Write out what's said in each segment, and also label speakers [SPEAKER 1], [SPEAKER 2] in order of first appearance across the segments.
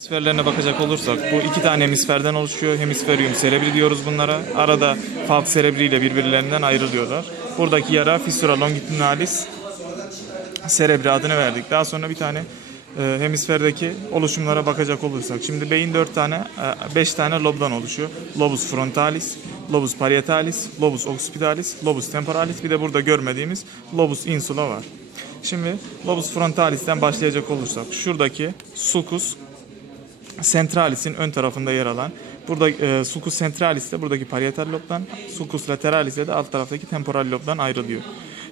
[SPEAKER 1] Hemisferlerine bakacak olursak bu iki tane hemisferden oluşuyor. Hemisferium cerebri diyoruz bunlara. Arada falx cerebri ile birbirlerinden ayrılıyorlar. Buradaki yara fissura longitudinalis cerebri adını verdik. Daha sonra bir tane e, hemisferdeki oluşumlara bakacak olursak. Şimdi beyin 4 tane, 5 tane lobdan oluşuyor. Lobus frontalis, lobus parietalis, lobus occipitalis, lobus temporalis bir de burada görmediğimiz lobus insula var. Şimdi lobus frontalis'ten başlayacak olursak şuradaki sulcus centralis'in ön tarafında yer alan burada e, sulcus centralis de buradaki parietal lobdan, sulcus lateralis de alt taraftaki temporal lobdan ayrılıyor.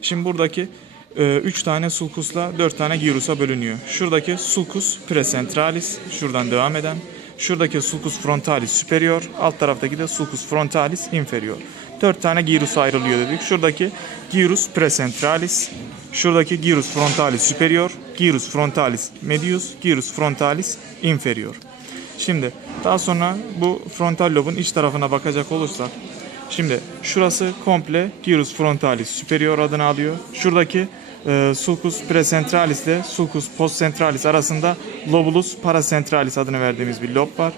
[SPEAKER 1] Şimdi buradaki 3 tane sulcusla 4 tane gyrus'a bölünüyor. Şuradaki sulcus precentralis şuradan devam eden. Şuradaki sulcus frontalis superior, alt taraftaki de sulcus frontalis inferior. 4 tane gyrus'a ayrılıyor dedik. Şuradaki gyrus precentralis, şuradaki gyrus frontalis superior, gyrus frontalis medius, gyrus frontalis inferior. Şimdi daha sonra bu frontal lobun iç tarafına bakacak olursak Şimdi şurası komple gyrus frontalis superior adını alıyor. Şuradaki e, sulcus precentralis ile sulcus postcentralis arasında lobulus paracentralis adını verdiğimiz bir lob var.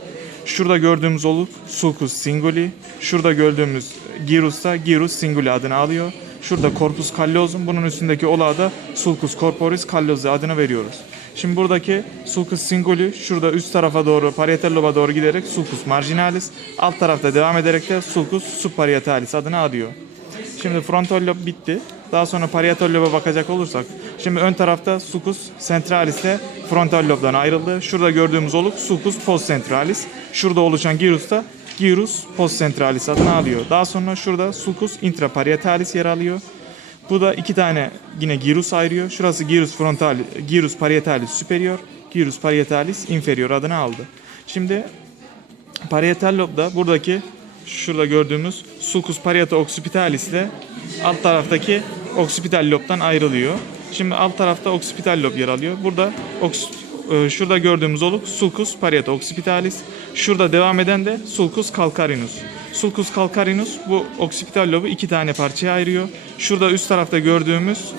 [SPEAKER 1] Şurada gördüğümüz oluk sulcus singuli. Şurada gördüğümüz gyrus da gyrus singuli adını alıyor. Şurada corpus callosum. Bunun üstündeki olağa da sulcus corporis callosi adını veriyoruz. Şimdi buradaki sulcus singuli şurada üst tarafa doğru parietal loba doğru giderek sulcus marginalis, alt tarafta devam ederek de sulcus subparietalis adını alıyor. Şimdi frontal lob bitti. Daha sonra parietal loba bakacak olursak, şimdi ön tarafta sulcus centralis ile frontal lobdan ayrıldı. Şurada gördüğümüz oluk sulcus postcentralis. Şurada oluşan gyrus da gyrus postcentralis adını alıyor. Daha sonra şurada sulcus intraparietalis yer alıyor. Bu da iki tane yine gyrus ayırıyor. Şurası gyrus frontal, gyrus parietalis superior, gyrus parietalis inferior adını aldı. Şimdi parietal lobda buradaki şurada gördüğümüz sulcus parieta occipitalis ile alt taraftaki occipital lobdan ayrılıyor. Şimdi alt tarafta occipital lob yer alıyor. Burada e, şurada gördüğümüz oluk sulcus parieta occipitalis. Şurada devam eden de sulcus calcarinus. Sulcus calcarinus bu occipital lobu iki tane parçaya ayırıyor. Şurada üst tarafta gördüğümüz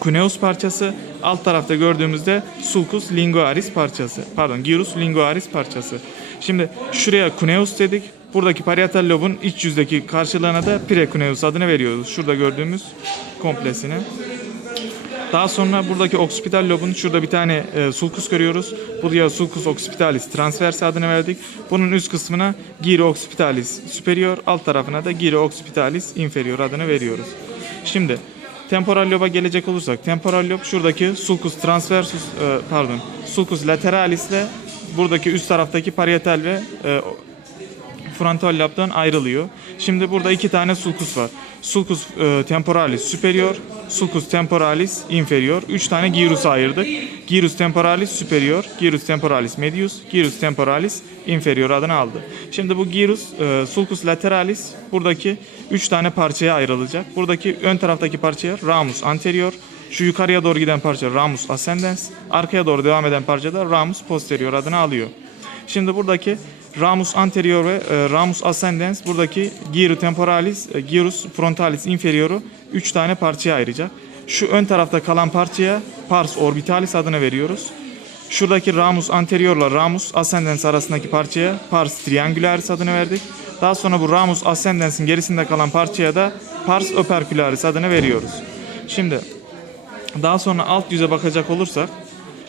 [SPEAKER 1] Cuneus parçası, alt tarafta gördüğümüzde sulcus linguaris parçası. Pardon, gyrus linguaris parçası. Şimdi şuraya cuneus dedik. Buradaki parietal lobun iç yüzdeki karşılığına da precuneus adını veriyoruz. Şurada gördüğümüz komplesini. Daha sonra buradaki occipital lobun şurada bir tane e, sulcus görüyoruz. Buraya sulcus occipitalis transverse adını verdik. Bunun üst kısmına gyro occipitalis superior, alt tarafına da gyro occipitalis inferior adını veriyoruz. Şimdi temporal loba gelecek olursak temporal lob şuradaki sulcus transversus e, pardon sulcus lateralis ile buradaki üst taraftaki parietal ve e, frontal lobdan ayrılıyor. Şimdi burada iki tane sulcus var. Sulcus e, temporalis superior, sulcus temporalis inferior. Üç tane gyrus'a ayırdık. Gyrus temporalis superior, gyrus temporalis medius, gyrus temporalis inferior adını aldı. Şimdi bu gyrus, e, sulcus lateralis buradaki üç tane parçaya ayrılacak. Buradaki ön taraftaki parçaya ramus anterior, şu yukarıya doğru giden parça ramus ascendens, arkaya doğru devam eden parça da ramus posterior adını alıyor. Şimdi buradaki ramus anterior ve e, ramus ascendens buradaki gyrus temporalis, e, gyrus frontalis inferioru 3 tane parçaya ayıracak. Şu ön tarafta kalan parçaya pars orbitalis adını veriyoruz. Şuradaki ramus anteriorla ramus ascendens arasındaki parçaya pars triangularis adını verdik. Daha sonra bu ramus ascendens'in gerisinde kalan parçaya da pars opercularis adını veriyoruz. Şimdi daha sonra alt yüze bakacak olursak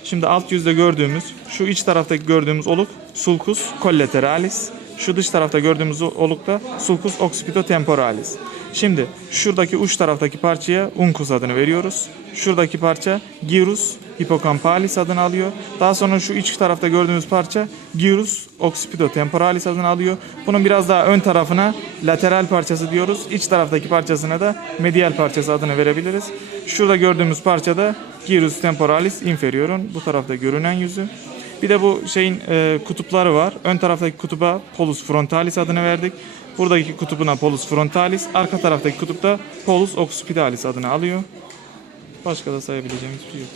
[SPEAKER 1] Şimdi alt yüzde gördüğümüz, şu iç taraftaki gördüğümüz oluk sulcus collateralis. Şu dış tarafta gördüğümüz oluk da sulcus occipitotemporalis. Şimdi şuradaki uç taraftaki parçaya uncus adını veriyoruz. Şuradaki parça gyrus hippocampalis adını alıyor. Daha sonra şu iç tarafta gördüğümüz parça gyrus occipitotemporalis adını alıyor. Bunun biraz daha ön tarafına lateral parçası diyoruz. İç taraftaki parçasına da medial parçası adını verebiliriz. Şurada gördüğümüz parça da gyrus temporalis inferior'un bu tarafta görünen yüzü. Bir de bu şeyin e, kutupları var. Ön taraftaki kutuba polus frontalis adını verdik. Buradaki kutubuna polus frontalis, arka taraftaki kutupta polus occipitalis adını alıyor. Başka da sayabileceğimiz bir şey yok.